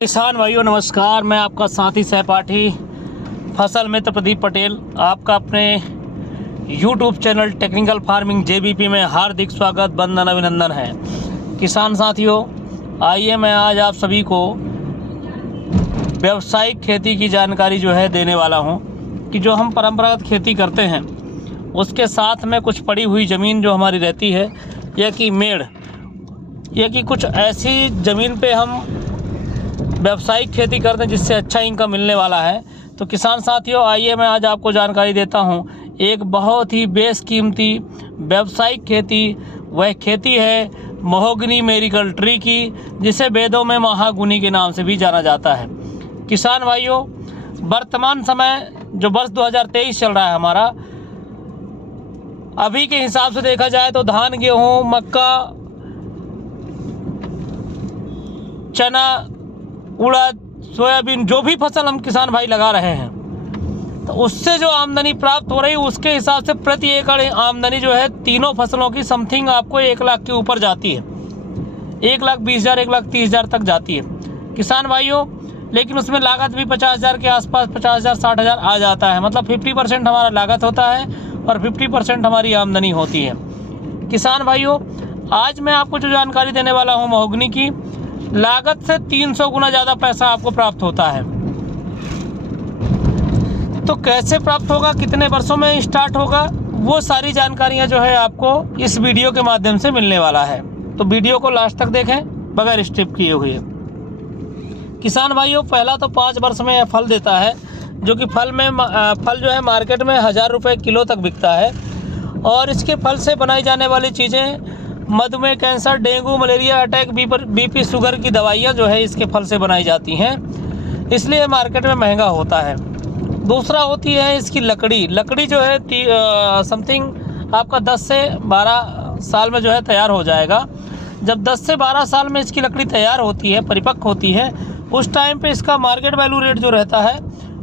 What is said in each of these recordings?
किसान भाइयों नमस्कार। मैं आपका साथी सहपाठी फसल मित्र प्रदीप पटेल आपका अपने YouTube channel technical farming JBP में हार्दिक स्वागत वंदन अभिनंदन है। किसान साथियों, आइए मैं आज आप सभी को व्यावसायिक खेती की जानकारी जो है देने वाला हूं कि जो हम परंपरागत खेती करते हैं उसके साथ में कुछ पड़ी हुई ज़मीन जो हमारी रहती है या कि मेड़ या कि कुछ ऐसी ज़मीन पे हम व्यावसायिक खेती करते हैं जिससे अच्छा इनकम मिलने वाला है। तो किसान साथियों, आइए मैं आज आपको जानकारी देता हूं एक बहुत ही बेशकीमती व्यावसायिक खेती। वह खेती है महोगनी मेरिकल ट्री की, जिसे वेदों में महागुनी के नाम से भी जाना जाता है। किसान भाइयों, वर्तमान समय जो वर्ष 2023 चल रहा है हमारा, अभी के हिसाब से देखा जाए तो धान, गेहूँ, मक्का, चना, उड़द, सोयाबीन, जो भी फसल हम किसान भाई लगा रहे हैं तो उससे जो आमदनी प्राप्त हो रही है उसके हिसाब से प्रति एकड़ आमदनी जो है तीनों फसलों की समथिंग आपको 1 लाख के ऊपर जाती है। 1,20,000 1,30,000 तक जाती है किसान भाइयों। लेकिन उसमें लागत भी 50,000 के आसपास, 50,000 60,000 आ जाता है। मतलब 50% हमारा लागत होता है और 50% हमारी आमदनी होती है। किसान भाइयों, आज मैं आपको जो जानकारी देने वाला हूँ महोगनी की, लागत से 300 गुना ज़्यादा पैसा आपको प्राप्त होता है। तो कैसे प्राप्त होगा, कितने वर्षों में स्टार्ट होगा, वो सारी जानकारियां जो है आपको इस वीडियो के माध्यम से मिलने वाला है। तो वीडियो को लास्ट तक देखें बगैर स्किप किए हुए। किसान भाइयों, पहला तो 5 वर्ष में फल देता है, जो कि फल जो है मार्केट में 1,000 रुपये किलो तक बिकता है। और इसके फल से बनाई जाने वाली चीज़ें मधुमेह, cancer, dengue, malaria, attack, BP, sugar की दवाइयाँ जो है इसके फल से बनाई जाती हैं, इसलिए मार्केट में महंगा होता है। दूसरा होती है इसकी लकड़ी जो है समथिंग आपका 10 से 12 साल में जो है तैयार हो जाएगा। जब 10 से 12 साल में इसकी लकड़ी तैयार होती है, परिपक्व होती है, उस टाइम पे इसका मार्केट वैल्यू रेट जो रहता है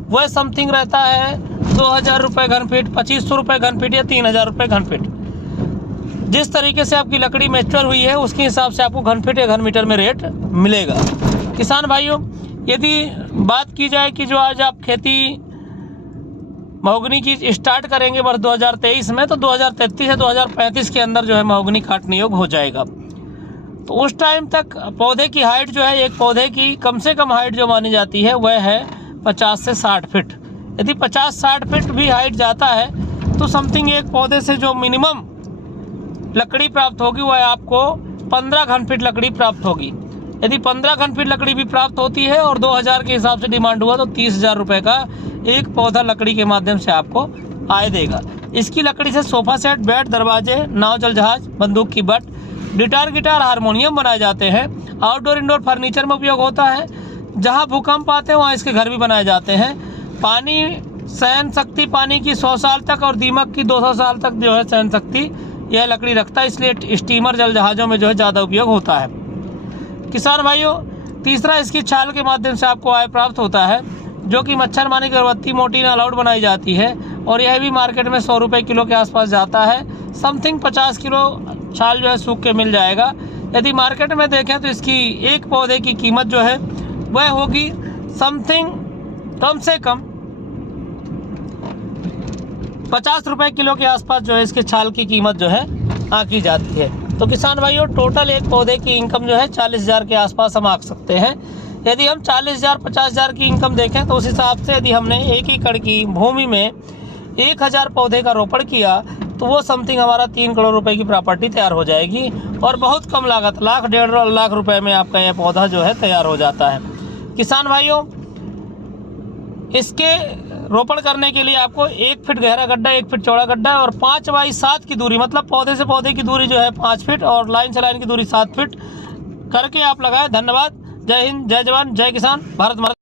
वह समथिंग रहता है 2,000 रुपये घन फीट, 2,500 रुपये घन फीट या 3,000 रुपये घन फीट। जिस तरीके से आपकी लकड़ी मैच्योर हुई है उसके हिसाब से आपको घन फीट या घन मीटर में रेट मिलेगा। किसान भाइयों, यदि बात की जाए कि जो आज आप खेती महोगनी की स्टार्ट करेंगे वर्ष 2023 में, तो 2033 से 2035 के अंदर जो है महोगनी काटने योग्य हो जाएगा। तो उस टाइम तक पौधे की हाइट जो है, एक पौधे की कम से कम हाइट जो मानी जाती है वह है 50 से 60 फीट। यदि 50-60 फीट भी हाइट जाता है तो समथिंग एक पौधे से जो मिनिमम लकड़ी प्राप्त होगी वह आपको 15 घन फीट लकड़ी प्राप्त होगी। यदि 15 घन फीट लकड़ी भी प्राप्त होती है और 2,000 के हिसाब से डिमांड हुआ तो 30,000 रुपये का एक पौधा लकड़ी के माध्यम से आपको आय देगा। इसकी लकड़ी से सोफा सेट, बेड, दरवाजे, नाव, जल जहाज, बंदूक की बट, गिटार, हारमोनियम बनाए जाते हैं। आउटडोर इंडोर फर्नीचर में उपयोग होता है। जहाँ भूकंप आते हैं वहाँ इसके घर भी बनाए जाते हैं। पानी सहन शक्ति पानी की 100 साल तक और दीमक की 200 साल तक जो है सहन शक्ति यह लकड़ी रखता है, इसलिए स्टीमर, जल जहाज़ों में जो है ज़्यादा उपयोग होता है। किसान भाइयों, तीसरा इसकी छाल के माध्यम से आपको आय प्राप्त होता है, जो कि मच्छर मारने की अगरबत्ती, मोटीन, अलाउड बनाई जाती है और यह भी मार्केट में 100 रुपये किलो के आसपास जाता है। समथिंग 50 किलो छाल जो है सूख के मिल जाएगा। यदि मार्केट में देखें तो इसकी एक पौधे की कीमत जो है वह होगी समथिंग कम से कम 50 रुपये किलो के आसपास जो है इसके छाल की कीमत जो है आंकी जाती है। तो किसान भाइयों, टोटल एक पौधे की इनकम जो है 40,000 के आसपास हम आंक सकते हैं। यदि हम 40,000 50,000 की इनकम देखें तो उस हिसाब से यदि हमने 1 एकड़ की भूमि में 1,000 पौधे का रोपण किया तो वो समथिंग हमारा 3 करोड़ रुपए की प्रॉपर्टी तैयार हो जाएगी और बहुत कम लागत, 1,00,000 1,50,000 लाख रुपए में आपका यह पौधा जो है तैयार हो जाता है। किसान भाइयों, इसके रोपण करने के लिए आपको 1 फीट गहरा गड्ढा, 1 फीट चौड़ा गड्ढा और 5x7 की दूरी, मतलब पौधे से पौधे की दूरी जो है 5 फीट और लाइन से लाइन की दूरी 7 फीट करके आप लगाएं। धन्यवाद। जय हिंद, जय जवान, जय किसान, भारत माता।